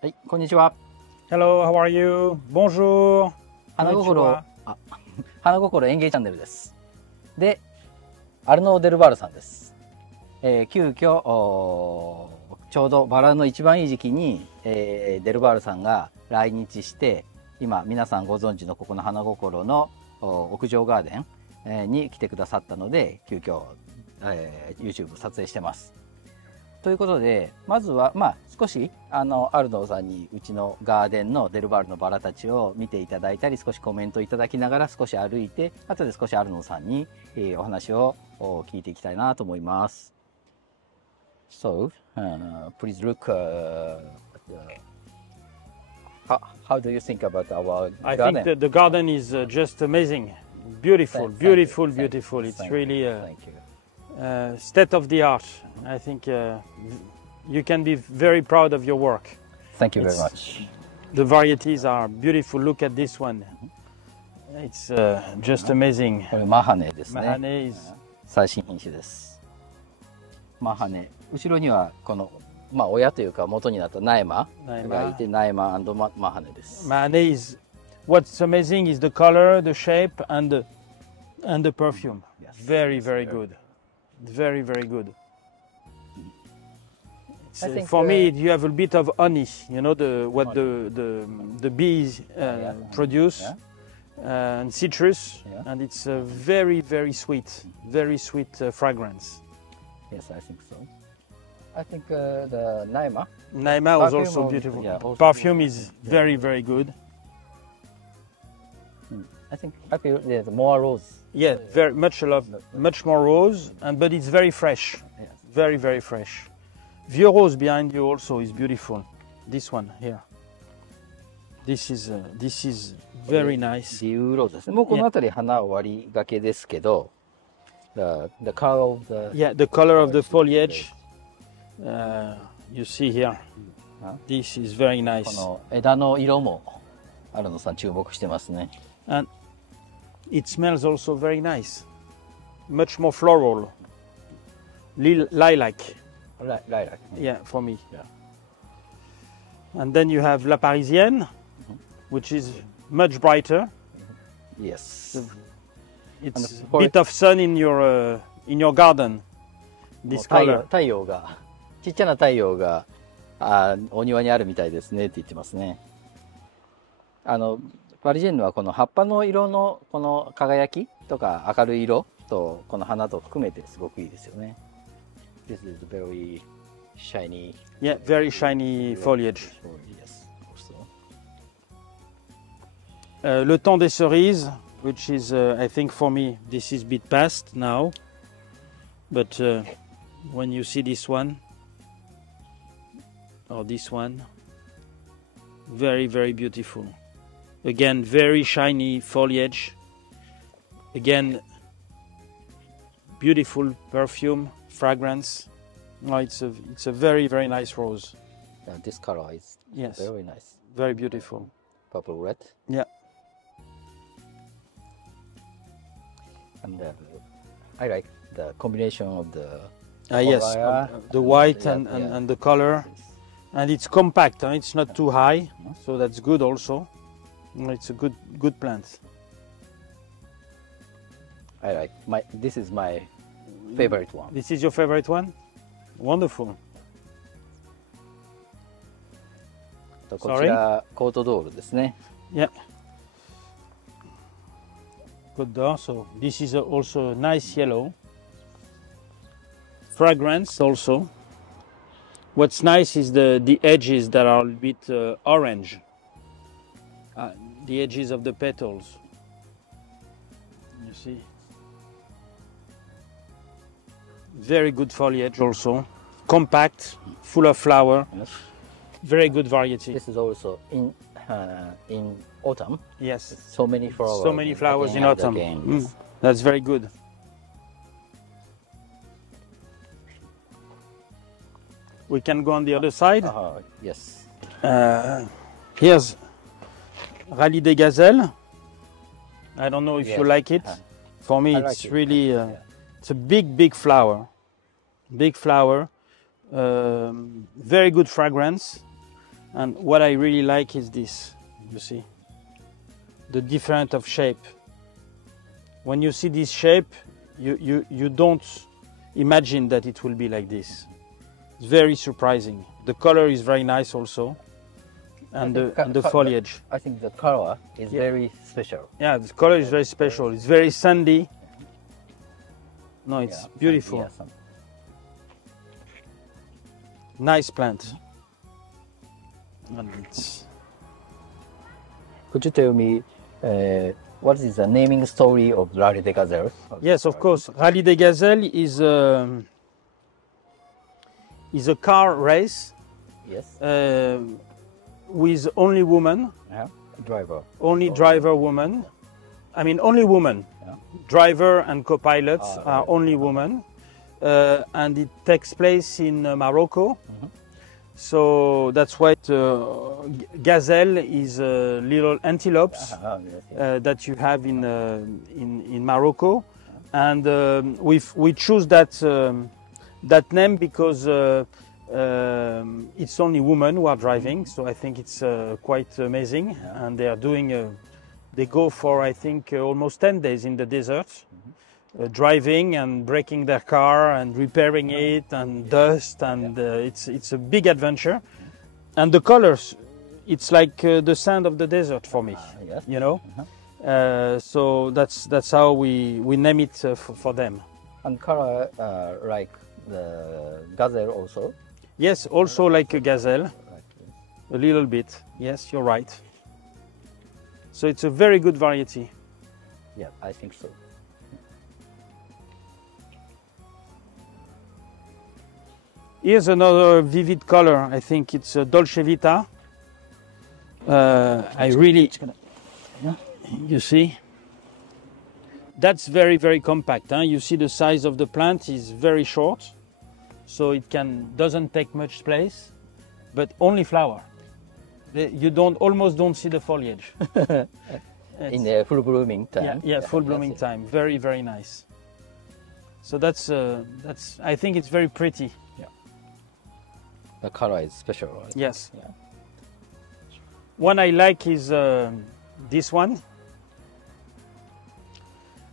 はい、こんにちは。Hello, how are you? Bonjour. 花心、花心園芸チャンネルです。で、アルノー・デルバールさんです。急遽ちょうどバラの一番いい時期に、デルバールさんが来日して、今皆さんご存知のここの花心の屋上ガーデン、に来てくださったので、急遽、YouTube 撮影してます。ということで、まずは、少し、アルノーさんにうちのガーデンのデルバールのバラたちを見ていただいたり、少しコメントいただきながら少し歩いて、後で少しアルノーさんに、お話を聞いていきたいなと思います。So, please look, how do you think about our garden? I think that the garden is just amazing. Beautiful, beautiful, beautiful. It's really state of the art. I think you can be very proud of your work. Thank you very much. The varieties are beautiful. Look at this one. It's just amazing. これマハネですね。マハネ is 最新品種です。マハネ。後ろにはこの親というか元になったナエマがいて、ナエマ&マハネです。マハネ is what's amazing is the color, the shape, and the perfume. Very, very good. Very, very good. For me, you have a bit of honey. You know what the bees produce, and citrus, and it's a very, very sweet fragrance. Yes, I think so. I think the Naima. Naima was also beautiful. Perfume is very, very good. I think I feel there's more rose. Yeah, very much more rose, but it's very fresh. Yes. Very, very fresh. Vieux rose behind you also is beautiful. This one here. This is very nice. ビウーローズですね。もうこの辺り花終わりがけですけど、the color of the color of the foliage. You see here. This is very nice. この枝の色もアルノさん注目してますね。And it smells also very nice. Much more floral. Lilac. Lilac. Yeah, for me. Yeah. And then you have La Parisienne, which is much brighter. Yes. It's a bit of sun in your garden. This color. 太陽がちっちゃな太陽がお庭にあるみたいですねって言ってますね。パリジェンヌはこの葉っぱの色のこの輝きとか明るい色とこの花と含めてすごくいいですよね。This is very shiny. Yeah, very shiny foliage. Yes, also. Le temps des cerises, which is, I think for me, this is a bit past now. But when you see this one, or this one, very, very beautiful. Again, very shiny foliage. Again, beautiful perfume, fragrance. No, it's a very, very nice rose. This color is very nice. Very beautiful. Purple red. Yeah. And I like the combination of the yes, the white and the color. And it's compact, it's not too high, so that's good also. It's a good plant. I like this is my favorite one. This is your favorite one? Wonderful. こちらコートドールですね。Yeah. Good door. So this is also a nice yellow. Fragrance also. What's nice is the edges that are a bit orange. The edges of the petals. You see. Very good foliage also. Compact, full of flower. Yes. Very good variety. This is also in autumn. Yes. So many flowers. So many flowers in autumn. That's very good. We can go on the other side. Yes. Here's Ralie Gazelle. I don't know if you like it. For me, it's really it's a big flower. Big flower. Very good fragrance. And what I really like is this, you see, the difference of shape. When you see this shape, you don't imagine that it will be like this. It's very surprising. The color is very nice also, and the foliage. I think the color is very special. Yeah, the color is very special. It's very sandy. No, it's beautiful. Nice plant. And it's... Could you tell me what is the naming story of Larie de Gazelle? Yes, of course. Rally de Gazelle is a car race. Yes. With only women. Yeah. Driver. Only driver woman. I mean, only woman. Yeah. Driver and co-pilots are only women. And it takes place in Morocco. Mm-hmm. So that's why gazelle is little antelopes that you have in Morocco, and we choose that name because it's only women who are driving. So I think it's quite amazing, and they are doing. They go for I think almost 10 days in the desert. Driving and breaking their car and repairing it and dust, and it's a big adventure. And the colors, it's like the sand of the desert for me, you know. So that's how we name it for them. And color like the gazelle also. Yes, also like a gazelle, a little bit. Yes, you're right. So it's a very good variety. Yeah, I think so. Here's another vivid color. I think it's a Dolce Vita. I really, you see, that's very, very compact. Huh? You see the size of the plant is very short, so it doesn't take much place, but only flower. You almost don't see the foliage. In the full blooming time. Yeah, full blooming time. Very, very nice. So that's I think it's very pretty. The color is special. Right? Yes. Yeah. One I like is this one,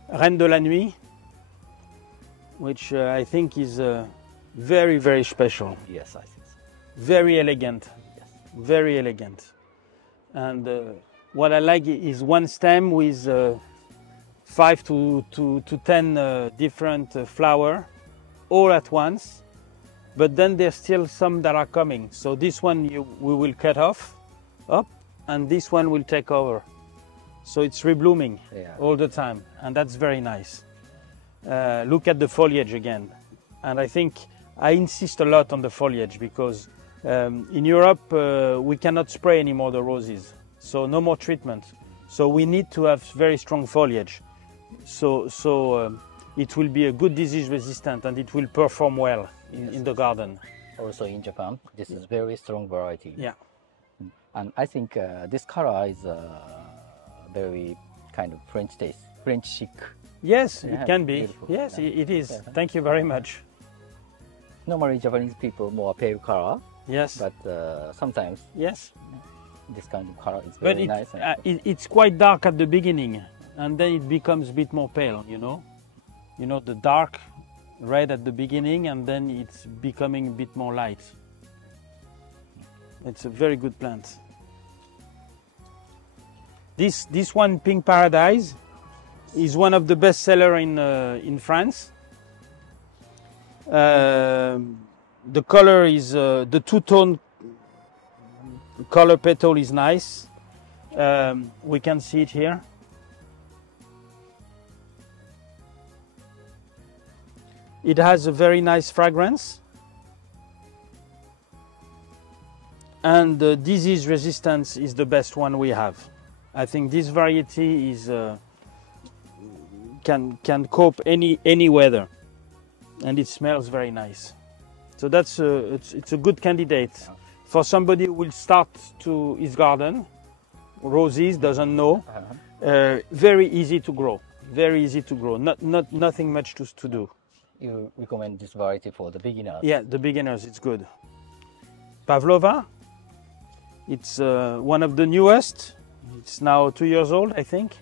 Reine de la Nuit, which I think is very, very special. Yes, I think so. Very elegant. Yes. Very elegant. And what I like is one stem with 5 to 10 different flowers all at once. But then there's still some that are coming. So this one we will cut off, and this one will take over. So it's reblooming all the time, and that's very nice. Look at the foliage again. And I think I insist a lot on the foliage because in Europe we cannot spray anymore the roses. So no more treatment. So we need to have very strong foliage. So it will be a good disease resistant and it will perform well in the garden. Also in Japan, this is very strong variety. Yeah. And I think this color is very kind of French taste, French chic. Yes, it can be. Beautiful. Yes, it is. Thank you very much. Normally Japanese people more pale color. Yes. But sometimes yes, this kind of color is very nice. It's quite dark at the beginning, and then it becomes a bit more pale. You know the dark red at the beginning, and then it's becoming a bit more light. It's a very good plant. This one, Pink Paradise, is one of the best sellers in France. The color is the two-tone color petal is nice. We can see it here. It has a very nice fragrance, and the disease resistance is the best one we have. I think this variety is can cope any weather, and it smells very nice. So that's it's a good candidate for somebody who will start to his garden. Roses doesn't know. Very easy to grow. Very easy to grow. Nothing much to do. You recommend this variety for the beginners? Yeah, the beginners, it's good. Pavlova, It's one of the newest. It's now 2 years old, I think.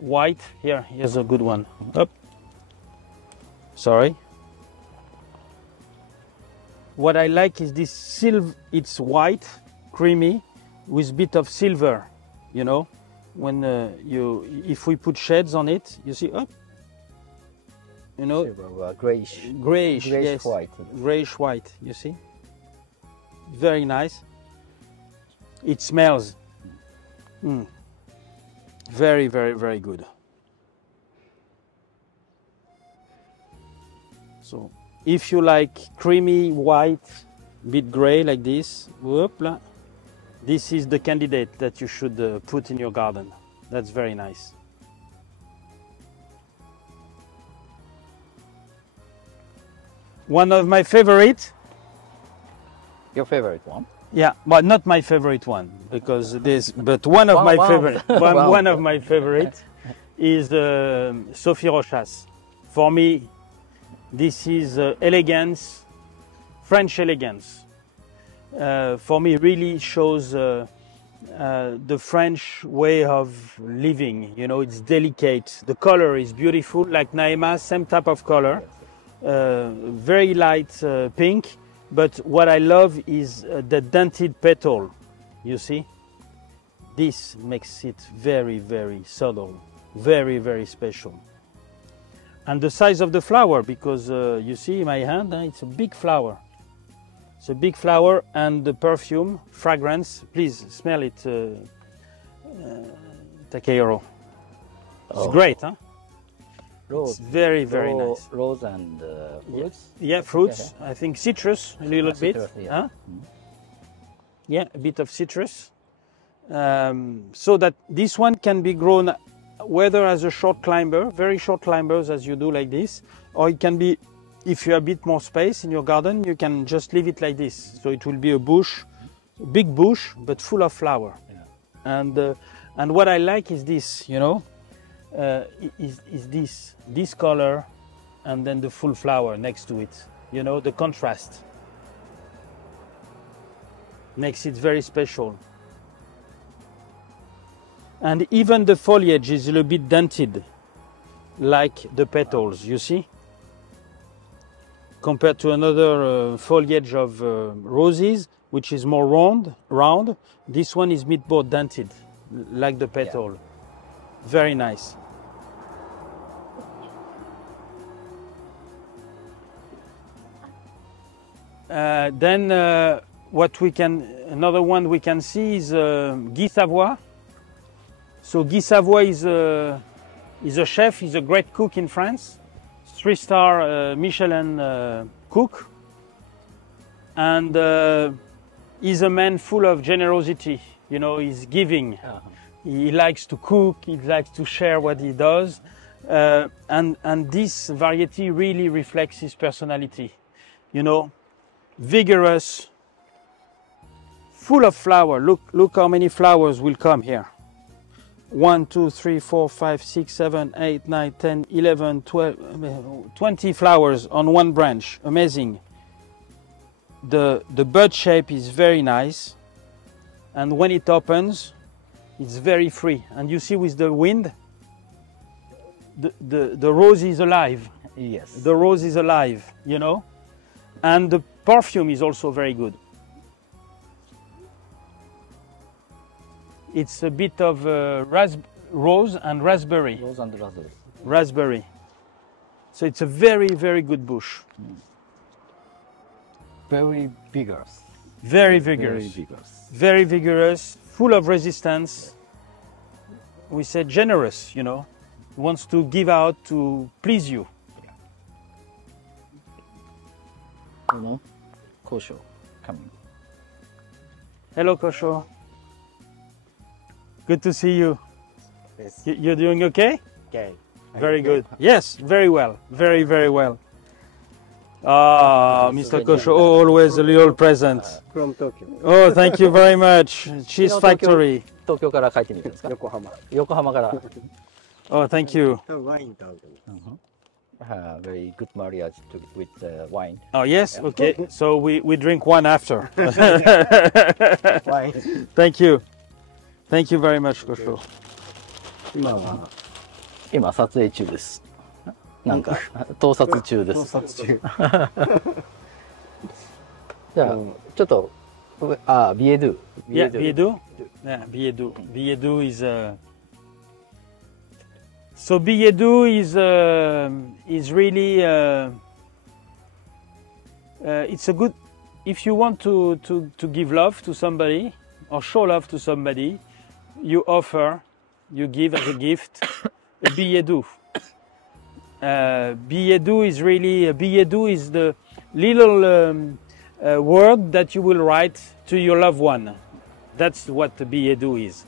White. Here's a good one. Up. Sorry. What I like is this silver. It's white, creamy, with a bit of silver. You know, when if we put shades on it, you see, up. You know, silver, grayish, yes, white. Grayish white. You see, very nice. It smells very, very, very good. So, if you like creamy white, bit gray like this, whoopla, this is the candidate that you should put in your garden. That's very nice. One of my favorite. Your favorite one? Yeah, but not my favorite one because this. But one of my favorite. One of my favorite is Sophie Roshas. For me, this is elegance, French elegance. For me, really shows the French way of living. You know, it's delicate. The color is beautiful, like Naima, same type of color. Very light pink, but what I love is the dented petal. You see, this makes it very, very subtle, very, very special. And the size of the flower, because you see in my hand, it's a big flower. It's a big flower, and the perfume, fragrance. Please smell it, Takehiro. It's great, huh? Rose. It's very, very nice. Rose and fruits? Yeah, fruits. I think citrus a little bit. Citrus, yeah. Huh? Yeah, a bit of citrus. So that this one can be grown whether as a short climber, very short climbers as you do like this, or it can be, if you have a bit more space in your garden, you can just leave it like this. So it will be a bush, a big bush, but full of flower. Yeah. And what I like is this, you know, is this color and then the full flower next to it. You know, the contrast makes it very special. And even the foliage is a little bit dented, like the petals, you see? Compared to another foliage of roses, which is more round, this one is a bit more dented, like the petal. Yeah. Very nice. Then another one we can see is Guy Savoy. So Guy Savoy is a chef, he's a great cook in France, 3-star Michelin cook, and he's a man full of generosity. You know, he's giving. He likes to cook, he likes to share what he does, and this variety really reflects his personality. You know, vigorous, full of flower. Look how many flowers will come here. 1, 2, 3, 4, 5, 6, 7, 8, 9, 10, 11, 12, 20 flowers on one branch. Amazing. The bud shape is very nice, and when it opens, it's very free. And you see with the wind, the rose is alive. Yes. The rose is alive, you know. And the perfume is also very good. It's a bit of rose and raspberry. Rose and raspberry. Raspberry. So it's a very, very good bush. Very vigorous. Very vigorous. Very vigorous. Very vigorous, full of resistance. We say generous, you know. Wants to give out to please you. You know, Kosho coming. Hello, Kosho. Good to see you. Yes. You're doing okay? Okay. Very good. Yes, very well. Very, very well. Ah, Mr. Kosho, always a little present. From Tokyo. Oh, thank you very much. Cheese factory. 東京から帰ってみるんですか？横浜。横浜から。Oh, thank you. 多分ワインと合うと思う。very good mariage with wine. Oh yes, okay. So we drink one after. Wine. Thank you very much, Kosho. 今撮影中です。なんか盗撮中です。盗撮中。じゃあちょっとビエドゥ。Yeah, Biedu. Yeah, Biedu. Biedu is so Biedu is really it's a good if you want to give love to somebody or show love to somebody, you give as a gift a Biedu. Biedu is really Biedu is the little word that you will write to your loved one. That's what the Biedu is.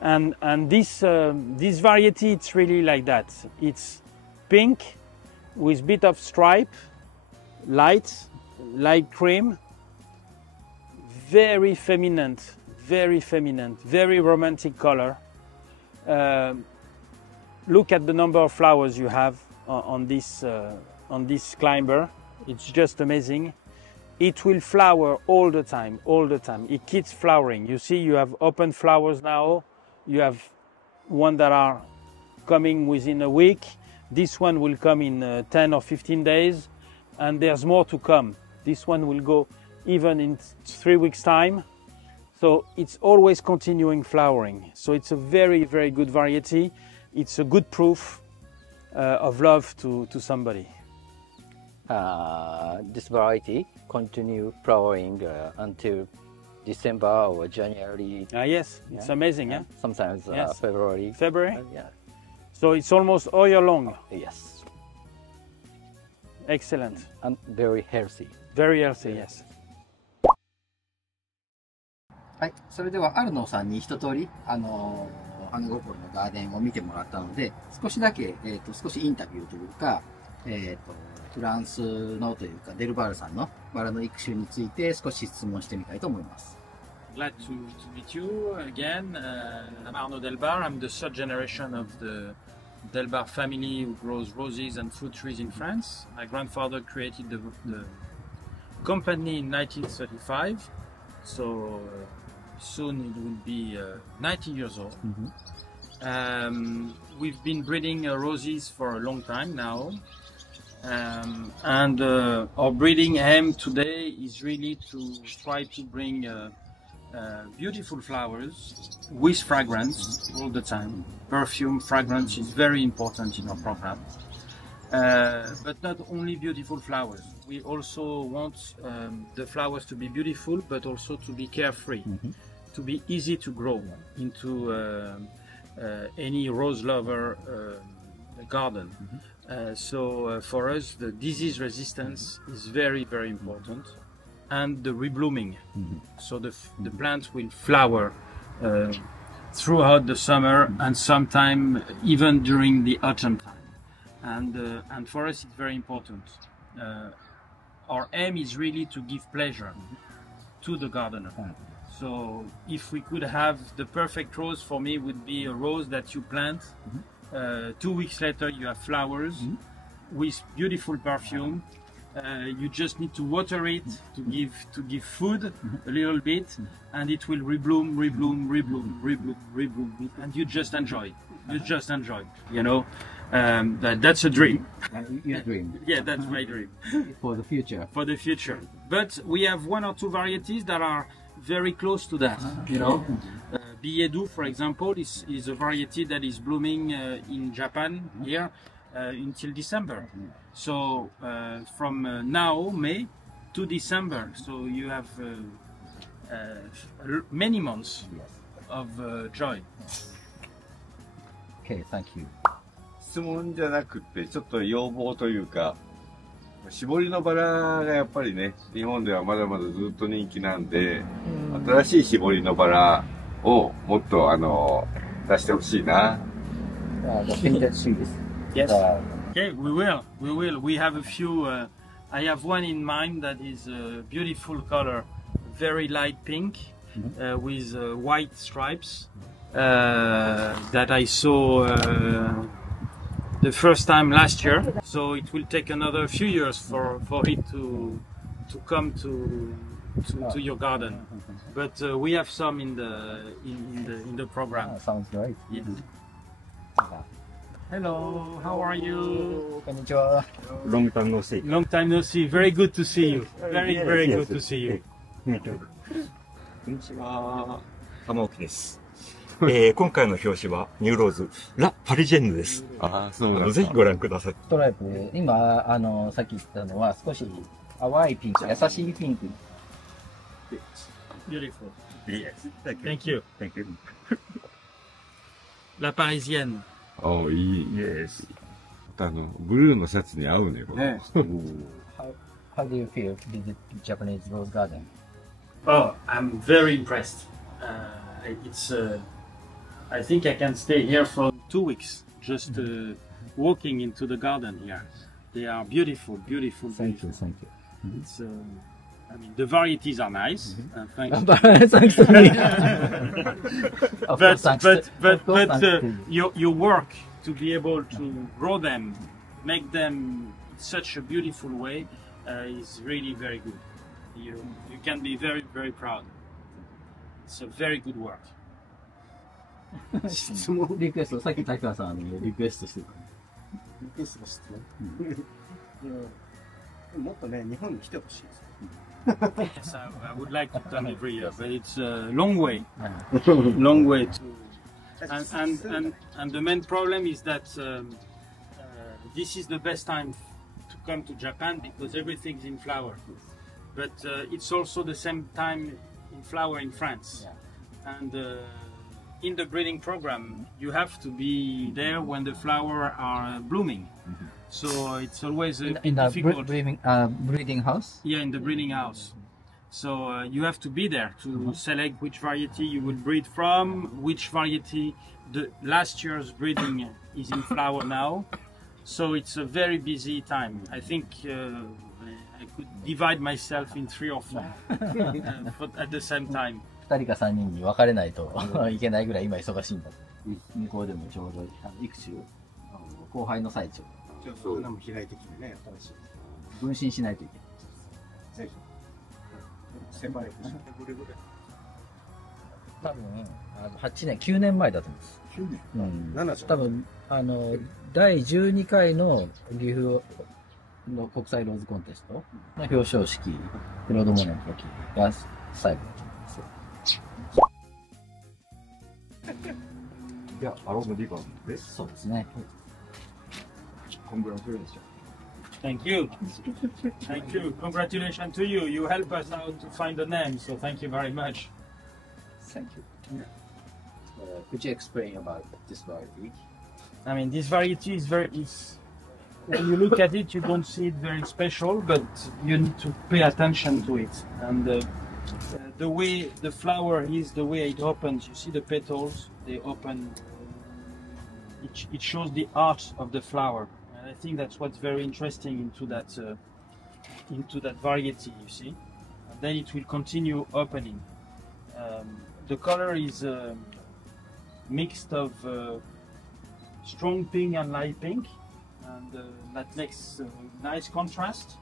And this variety, it's really like that. It's pink with bit of stripe, light cream, very feminine, very romantic color. Look at the number of flowers you have on this climber. It's just amazing. It will flower all the time. It keeps flowering. You see, you have open flowers now. You have one that are coming within a week. This one will come in 10 or 15 days, and there's more to come. This one will go even in 3 weeks' time. So it's always continuing flowering. So it's a very, very good variety. It's a good proof of love to somebody. This variety continue flowering until December or January. Yes, it's amazing. Yeah? Sometimes Yes. February. February? Yeah. So it's almost all year long. Yes. Excellent. And very healthy. Very healthy, yes. はい、それではアルノーさんに一通り花心のガーデンを見てもらったので、少しだけ少しインタビューというか、フランスのというかデルバールさんのバラの育種について少し質問してみたいと思います。Glad to meet you again. I'm Arnaud Delbard. I'm the third generation of the Delbard family who grows roses and fruit trees in France. My grandfather created the company in 1935, so soon it will be 90 years old. We've been breeding roses for a long time now. And our breeding aim today is really to try to bring beautiful flowers with fragrance all the time. Perfume, fragrance is very important in our program. But not only beautiful flowers. We also want the flowers to be beautiful, but also to be carefree, to be easy to grow into any rose lover garden. So for us, the disease resistance is very, very important, and the reblooming. So the plant will flower throughout the summer and sometime even during the autumn time. And for us, it's very important. Our aim is really to give pleasure to the gardener. So if we could have the perfect rose, for me would be a rose that you plant. 2 weeks later you have flowers with beautiful perfume. You just need to water it to give food a little bit, and it will rebloom, and you just enjoy. You know, that's a dream. Your dream. Yeah, that's my dream. For the future. For the future. But we have 1 or 2 varieties that are very close to that. You know, Biedu, for example, is a variety that is blooming in Japan here until December. So from now, May, to December, so you have many months of joy. Okay, thank you. 質問じゃなくて、ちょっと要望というか、絞りのバラがやっぱりね、日本ではまだまだずっと人気なんで、新しい絞りのバラをもっと出してほしいな。Yes. Okay, we will. We have a few. I have one in mind that is a beautiful color, very light pink, with white stripes. That I saw the first time last year, so it will take another few years for it to come to your garden. But we have some in the program. Sounds great. Yes. Hello, how are you? Konnichiwa. Long time no see. Long time no see. Very good to see you. Very good to see you. こんにちは。玉置です。今回の表紙はニューローズラパリジェンヌです。ああ、そうなんだ。ぜひご覧ください。ストライプ、今、さっき言ったのは少し淡いピンク、優しいピンク。Beautiful. Yes. Thank you. Thank you. La Parisienne. ああ、いい。Yes. ブルーのシャツに合うね、これ。How do you feel visit Japanese rose garden? Oh, I'm very impressed. I think I can stay here for 2 weeks, just walking into the garden here. They are beautiful, beautiful, Thank you, beautiful. thank you. It's, I mean, the varieties are nice. Thanks. Thanks to me. Of course, but your work to be able to grow them, make them such a beautiful way, is really very good. You can be very, very proud. It's a very good work. 質問リクエスト、さっき竹川さんリクエストしてた。リクエスト質問。もっとね、日本に来てほしいです。Yes, I would like to come every year, but it's a long way. Long way to. And the main problem is that this is the best time to come to Japan because everything's in flower. But it's also the same time in flower in France. And in the breeding program, you have to be there when the flowers are blooming. So it's always a bit difficult. Breeding house? Yeah, in the breeding house. So you have to be there to select which variety you will breed from, which variety the last year's breeding is in flower now. So it's a very busy time. I think I could divide myself in 3 or 4 at the same time. 2人か3人に分かれないといけないぐらい今忙しいんだ。向こうでもちょうど育種交配の最中。花も開いてきてね、新しい。分身しないといけない。ぜひ。先輩。多分8年9年前だと思うんです。9年。7じゃん。多分第12回の岐阜の国際ローズコンテストの表彰式クロードモネの時が最後だと思います。いや、アローのリバーです。そうですね。コングラチュレーション。Thank you. Thank you. Congratulations to you. You help us out to find the name, so thank you very much. Thank you. Could you explain about this variety? I mean, this variety is when you look at it, you don't see it very special, but you need to pay attention to it. And the way the flower is, the way it opens, you see the petals, they open. It shows the art of the flower. I think that's what's very interesting into that variety, you see. And then it will continue opening. The color is mixed of strong pink and light pink, and that makes a nice contrast.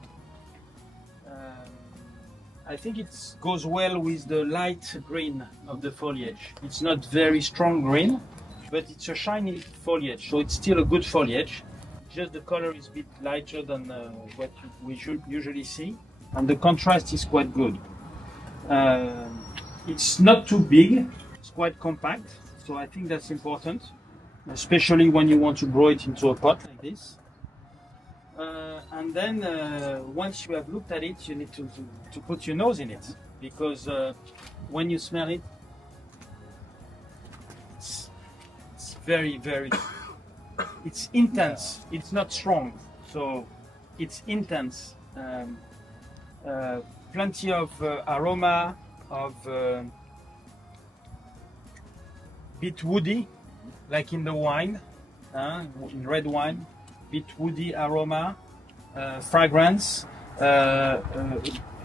I think it goes well with the light green of the foliage. It's not very strong green, but it's a shiny foliage, so it's still a good foliage. Just the color is a bit lighter than what we should usually see, and the contrast is quite good. It's not too big, it's quite compact, so I think that's important, especially when you want to grow it into a pot like this. And then once you have looked at it, you need to put your nose in it, because when you smell it, it's very, very... It's intense, it's not strong, so it's intense. Plenty of aroma, of bit woody, like in the wine, in red wine, bit woody aroma, fragrance,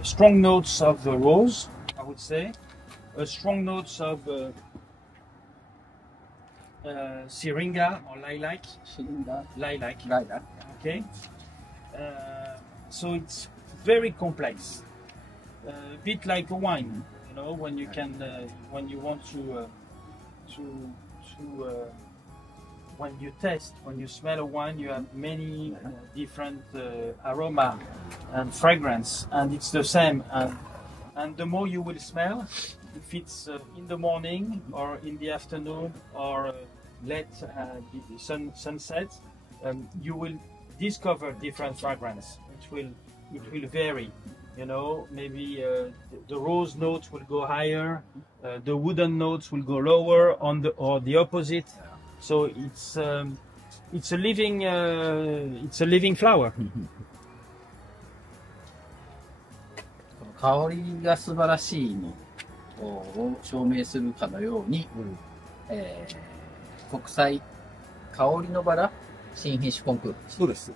strong notes of rose, I would say, strong notes of syringa or lilac. Lilac. Okay. So it's very complex. A bit like a wine, you know, when you can, when you want when you taste, when you smell a wine, you have many different aroma and fragrance, and it's the same. And the more you will smell, if it's in the morning or in the afternoon or late sunset, you will discover different fragrance. It will vary. You know, maybe the rose notes will go higher, the wooden notes will go lower, or the opposite. So it's a living flower. 香りが素晴らしいのを証明するかのように、国際香りのバラ新品種コンクール。そうです。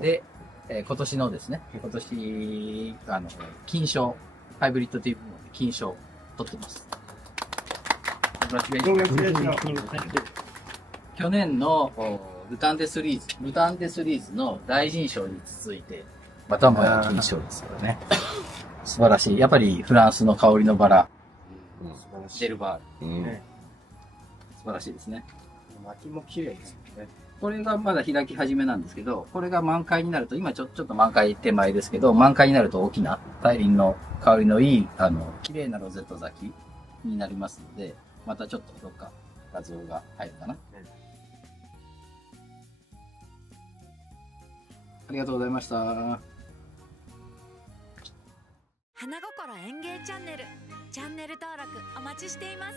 で、今年のですね、金賞、ハイブリッドティー部門で金賞を取ってます。去年のルタンデスリーズの大臣賞に続いて、またもや金賞ですよね。素晴らしい。やっぱりフランスの香りのバラ、デルバール、素晴らしいですね。巻きも綺麗ですよね。これがまだ開き始めなんですけど、これが満開になると、今ちょっと満開手前ですけど、満開になると大きな大輪の香りのいい、綺麗なロゼット咲きになりますので、またちょっとどっか画像が入るかな。ありがとうございました。花心園芸チャンネル登録お待ちしています。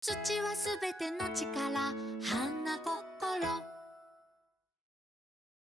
土はすべての力、花心。